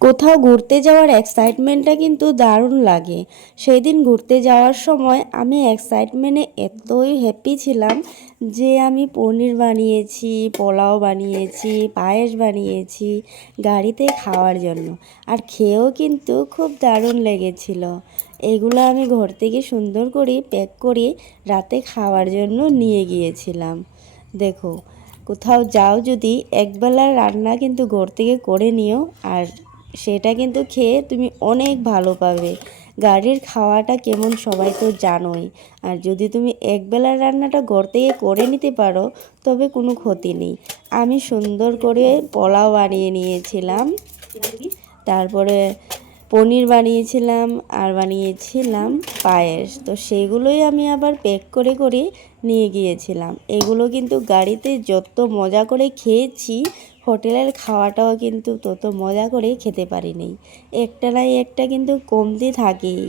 কোথাও ঘুরতে যাওয়ার এক্সাইটমেন্টটা কিন্তু দারুণ লাগে। সেই দিন ঘুরতে যাওয়ার সময় আমি এক্সাইটমেন্টে এতই হ্যাপি ছিলাম যে আমি পনির বানিয়েছি, পোলাও বানিয়েছি, পায়েস বানিয়েছি গাড়িতে খাওয়ার জন্য। আর খেয়েও কিন্তু খুব দারুণ লেগেছিল। এগুলো আমি ঘর থেকে সুন্দর করে প্যাক করে রাতে খাওয়ার জন্য নিয়ে গিয়েছিলাম। দেখো, কোথাও যাও যদি একবেলার রান্না কিন্তু ঘর থেকে করে নিও, আর সেটা কিন্তু খেয়ে তুমি অনেক ভালো পাবে। গাড়ির খাওয়াটা কেমন সবাই তো জানোই। আর যদি তুমি একবেলার রান্নাটা ঘর থেকে করে নিতে পারো তবে কোনো ক্ষতি নেই। আমি সুন্দর করে পোলাও বানিয়ে নিয়েছিলাম, তারপরে পনির বানিয়েছিলাম, আর বানিয়েছিলাম পায়েস। তো সেগুলোই আমি আবার প্যাক করে করে নিয়ে গিয়েছিলাম। এগুলো কিন্তু গাড়িতে যত মজা করে খেয়েছি, হোটেলের খাওয়াটাও কিন্তু তত মজা করে খেতে পারিনি। একটা না একটা কিন্তু কমতি থাকেই।